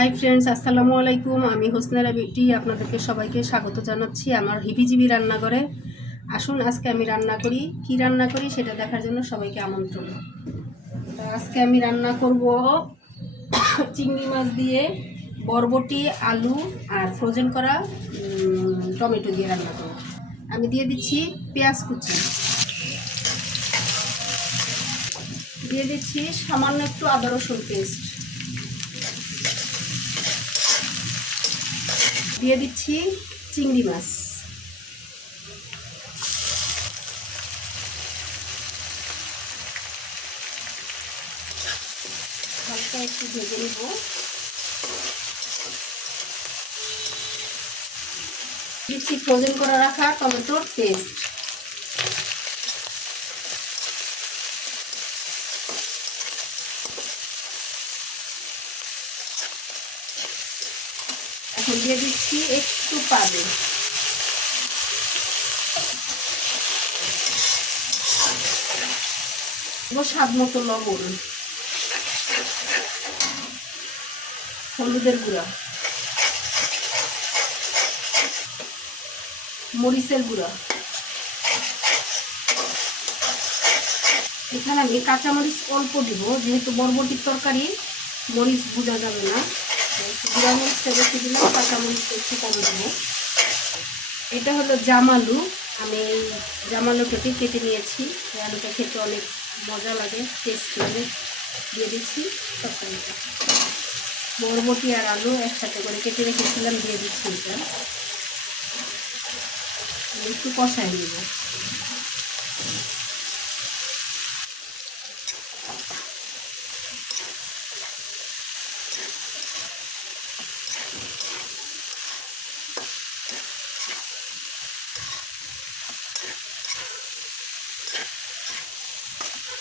Hi friends, আসসালামু আলাইকুম। আমি হোসনারা বিউটি আপনাদেরকে সবাইকে স্বাগত জানাচ্ছি আমার হিবিজিবি রান্নাঘরে। আসুন আজকে আমি রান্না করি, কি রান্না করি সেটা দেখার জন্য সবাইকে আমন্ত্রণ। তো আজকে আমি রান্না করব চিংড়ি মাছ দিয়ে বরবটি, আলু আর ফ্রোজেন করা টমেটো দিয়ে রান্না করব। আমি দিয়ে দিচ্ছি পেঁয়াজ কুচি, দিয়ে দিচ্ছি সামান্য একটু আদা রসুন পেস্ট, দিয়ে দিচ্ছি চিংড়ি মাছ, হালকা একটু ভেজে নেব। দিচ্ছি ফ্রোজেন করে রাখা টমেটোর পেস্ট, এখন দিয়ে দিচ্ছি একটু পানি, স্বাদ মতো লবণ, হলুদের গুঁড়া, মরিচের গুঁড়া। এখানে আমি কাঁচামরিচ অল্প দিব, যেহেতু বরবটির তরকারি মরিচ বোঝা যাবে না, গুঁড়া মরিচটা বেশি দিলে কাঁচামরিচটা একটু কম দেবো। এটা হলো জামালু, আমি জামালুটাকে কেটে নিয়েছি। আলুটা খেতে অনেক মজা লাগে, টেস্ট লাগে। দিয়ে দিচ্ছি তরকারিটা, বরবটি আর আলু একসাথে করে কেটে রেখেছিলাম, দিয়ে দিচ্ছি। এটা একটু কষাই নেব।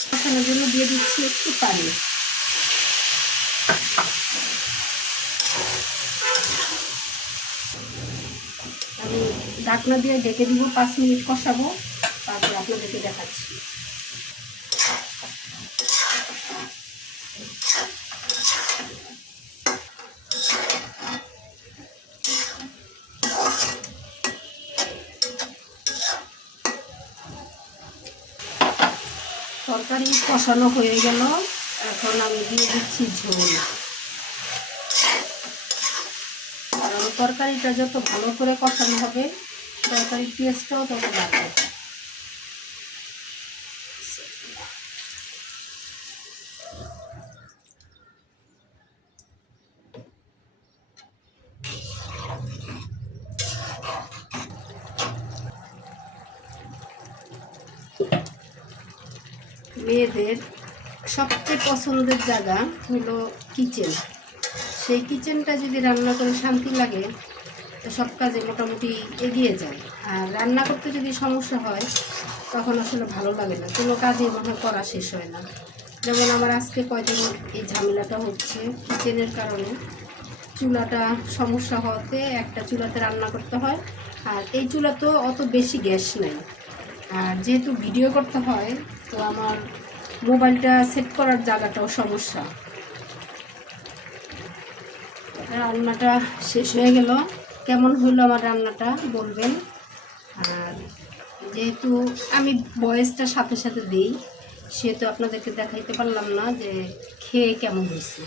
কষানোর জন্য দিয়ে দিচ্ছি একটু পানি। আমি ঢাকনা দিয়ে ঢেকে দিব, 5 মিনিট কষাবো, তারপর আপনাদেরকে দেখাচ্ছি। তরকারি কষানো হয়ে গেল, এখন আমি দিয়ে দিচ্ছি ঝোল। কারণ তরকারিটা যত ভালো করে কষানো হবে, তরকারির টেস্টটাও তত বাড়বে। মেয়েদের সবচেয়ে পছন্দের জায়গা হলো কিচেন। সেই কিচেনটা যদি রান্না করে শান্তি লাগে, তো সব কাজে মোটামুটি এগিয়ে যায়। আর রান্না করতে যদি সমস্যা হয়, তখন আসলে ভালো লাগে না, কোনো কাজই মনে করা শেষ হয় না। যেমন আমার আজকে কয়দিন এই ঝামেলাটা হচ্ছে কিচেনের কারণে। চুলাটা সমস্যা হওয়াতে একটা চুলাতে রান্না করতে হয়, আর এই চুলা তো অত বেশি গ্যাস নেই। আর যেহেতু ভিডিও করতে হয়, তো আমার মোবাইলটা সেট করার জায়গাটাও সমস্যা। রান্নাটা শেষ হয়ে গেল। কেমন হলো আমার রান্নাটা বলবেন। আর যেহেতু আমি ভয়েসটা সাথে সাথে দিই, সেহেতু আপনাদেরকে দেখাইতে পারলাম না যে খেয়ে কেমন হয়েছে।